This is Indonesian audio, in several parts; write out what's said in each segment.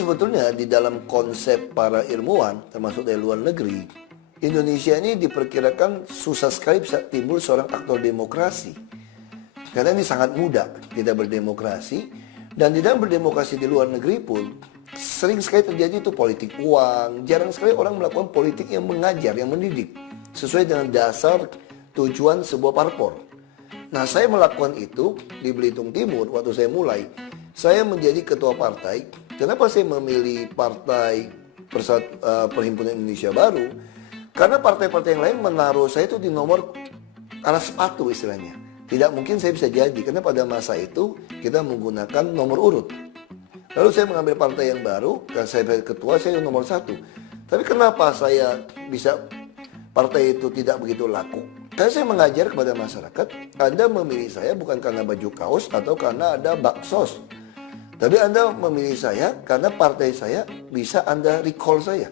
sebetulnya di dalam konsep para ilmuwan, termasuk dari luar negeri, Indonesia ini diperkirakan susah sekali bisa timbul seorang aktor demokrasi. Karena ini sangat mudah kita berdemokrasi, dan di dalam berdemokrasi di luar negeri pun, sering sekali terjadi itu politik uang, jarang sekali orang melakukan politik yang mengajar, yang mendidik, sesuai dengan dasar tujuan sebuah parpol. Nah, saya melakukan itu di Belitung Timur waktu saya mulai. Saya menjadi ketua partai. Kenapa saya memilih partai Perhimpunan Indonesia Baru? Karena partai-partai yang lain menaruh saya itu di nomor alas sepatu istilahnya. Tidak mungkin saya bisa jadi, karena pada masa itu kita menggunakan nomor urut. Lalu saya mengambil partai yang baru, karena saya ketua, saya nomor 1. Tapi kenapa saya bisa partai itu tidak begitu laku? Karena saya mengajar kepada masyarakat, Anda memilih saya bukan karena baju kaos atau karena ada baksos. Tapi Anda memilih saya karena partai saya bisa Anda recall saya.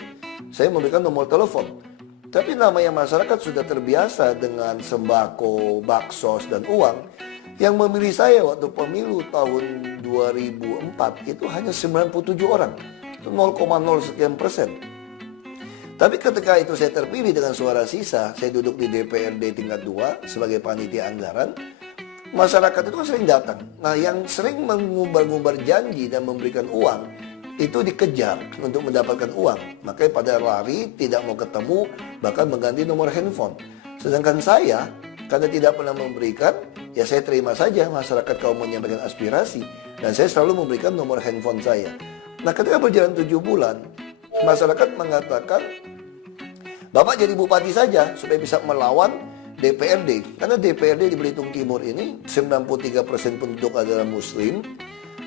Saya memberikan nomor telepon. Tapi namanya masyarakat sudah terbiasa dengan sembako, baksos, dan uang. Yang memilih saya waktu pemilu tahun 2004 itu hanya 97 orang. Itu 0,0 sekian persen. Tapi ketika itu saya terpilih dengan suara sisa, saya duduk di DPRD tingkat 2 sebagai panitia anggaran. Masyarakat itu kan sering datang. Nah, yang sering mengumbar-ngumbar janji dan memberikan uang, itu dikejar untuk mendapatkan uang. Makanya pada lari, tidak mau ketemu, bahkan mengganti nomor handphone. Sedangkan saya, karena tidak pernah memberikan, ya saya terima saja masyarakat kalau menyampaikan aspirasi. Dan saya selalu memberikan nomor handphone saya. Nah, ketika berjalan 7 bulan, masyarakat mengatakan, Bapak jadi bupati saja supaya bisa melawan DPRD. Karena DPRD di Belitung Timur ini 93% penduduk adalah Muslim,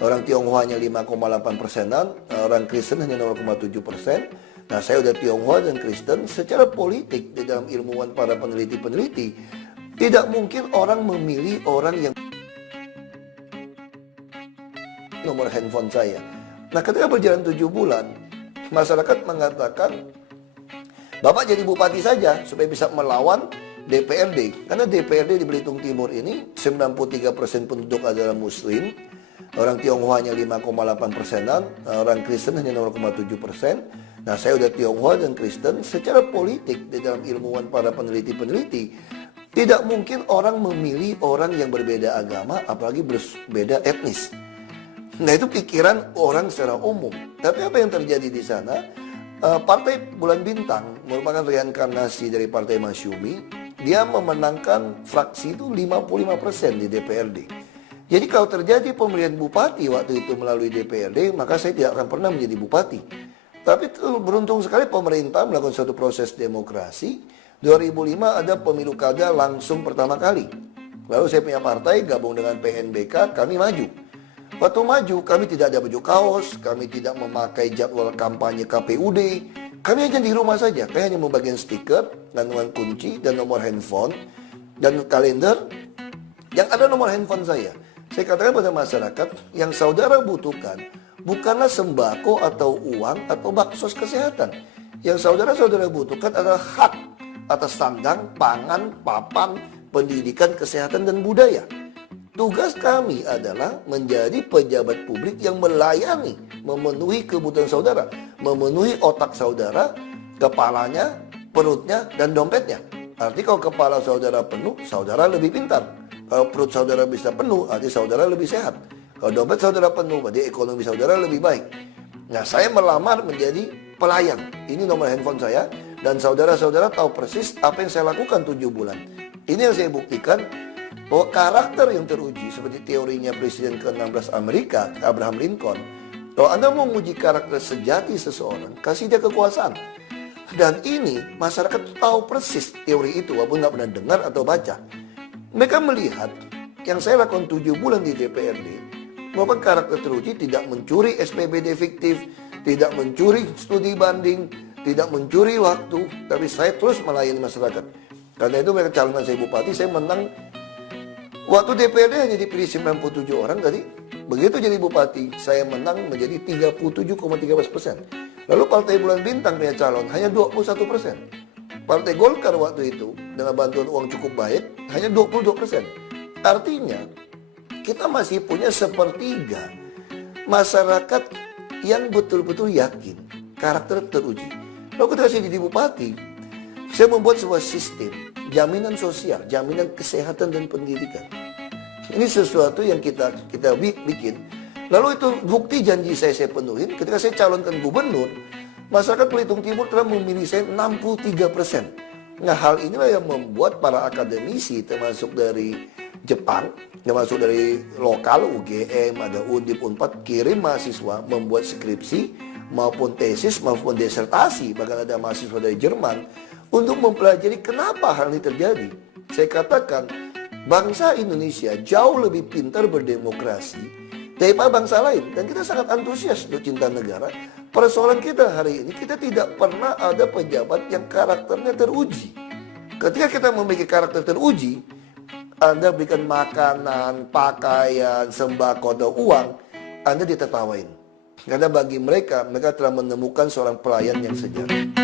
orang Tionghoa hanya 5,8%, orang Kristen hanya 0,7%. Nah, saya udah Tionghoa dan Kristen. Secara politik di dalam ilmuwan para peneliti-peneliti, tidak mungkin orang memilih orang yang nomor handphone saya. Nah, ketika berjalan 7 bulan, masyarakat mengatakan, Bapak jadi bupati saja supaya bisa melawan DPRD. Karena DPRD di Belitung Timur ini 93% penduduk adalah Muslim, orang Tionghoa hanya 5,8%, orang Kristen hanya 0,7%. Nah, saya udah Tionghoa dan Kristen. Secara politik di dalam ilmuwan para peneliti-peneliti, tidak mungkin orang memilih orang yang berbeda agama, apalagi berbeda etnis. Nah, itu pikiran orang secara umum. Tapi apa yang terjadi di sana? Partai Bulan Bintang merupakan reinkarnasi dari Partai Masyumi. Dia memenangkan fraksi itu 55% di DPRD. Jadi kalau terjadi pemilihan bupati waktu itu melalui DPRD, maka saya tidak akan pernah menjadi bupati. Tapi beruntung sekali pemerintah melakukan suatu proses demokrasi. 2005 ada pemilu kada langsung pertama kali. Lalu saya punya partai, gabung dengan PNBK, kami maju. Waktu maju, kami tidak ada baju kaos, kami tidak memakai jadwal kampanye KPUD. Kami hanya di rumah saja, kami hanya membagikan stiker, gantungan kunci, dan nomor handphone, dan kalender, yang ada nomor handphone saya. Saya katakan pada masyarakat, yang saudara butuhkan, bukanlah sembako atau uang atau baksos kesehatan. Yang saudara-saudara butuhkan adalah hak atas sandang, pangan, papan, pendidikan, kesehatan, dan budaya. Tugas kami adalah menjadi pejabat publik yang melayani, memenuhi kebutuhan saudara, memenuhi otak saudara, kepalanya, perutnya, dan dompetnya. Arti kalau kepala saudara penuh, saudara lebih pintar. Kalau perut saudara bisa penuh, arti saudara lebih sehat. Kalau dompet saudara penuh, berarti ekonomi saudara lebih baik. Nah, saya melamar menjadi pelayan. Ini nomor handphone saya, dan saudara-saudara tahu persis apa yang saya lakukan 7 bulan. Ini yang saya buktikan, bahwa karakter yang teruji seperti teorinya Presiden ke-16 Amerika, Abraham Lincoln, kalau Anda mau menguji karakter sejati seseorang, kasih dia kekuasaan. Dan ini masyarakat tahu persis teori itu walaupun nggak pernah dengar atau baca. Mereka melihat yang saya lakukan 7 bulan di DPRD merupakan karakter teruji, tidak mencuri SPBD fiktif, tidak mencuri studi banding, tidak mencuri waktu, tapi saya terus melayani masyarakat. Karena itu mereka calonkan saya bupati, saya menang. Waktu DPRD hanya dipilih 97 orang tadi. Begitu jadi bupati, saya menang menjadi 37,13%. Lalu Partai Bulan Bintang punya calon hanya 21%. Partai Golkar waktu itu dengan bantuan uang cukup baik hanya 22%. Artinya kita masih punya sepertiga masyarakat yang betul-betul yakin, karakter teruji. Lalu ketika saya jadi bupati, saya membuat sebuah sistem jaminan sosial, jaminan kesehatan dan pendidikan. Ini sesuatu yang kita bikin. Lalu itu bukti janji saya penuhin. Ketika saya calonkan gubernur, masyarakat Belitung Timur telah memilih saya 63%. Nah, hal inilah yang membuat para akademisi termasuk dari Jepang, termasuk dari lokal UGM, ada Undip, Unpad, kirim mahasiswa membuat skripsi maupun tesis maupun disertasi. Bahkan ada mahasiswa dari Jerman untuk mempelajari kenapa hal ini terjadi. Saya katakan, bangsa Indonesia jauh lebih pintar berdemokrasi daripada bangsa lain. Dan kita sangat antusias untuk cinta negara. Persoalan kita hari ini, kita tidak pernah ada pejabat yang karakternya teruji. Ketika kita memiliki karakter teruji, Anda berikan makanan, pakaian, sembako, atau uang, Anda ditertawain. Karena bagi mereka, mereka telah menemukan seorang pelayan yang sejati.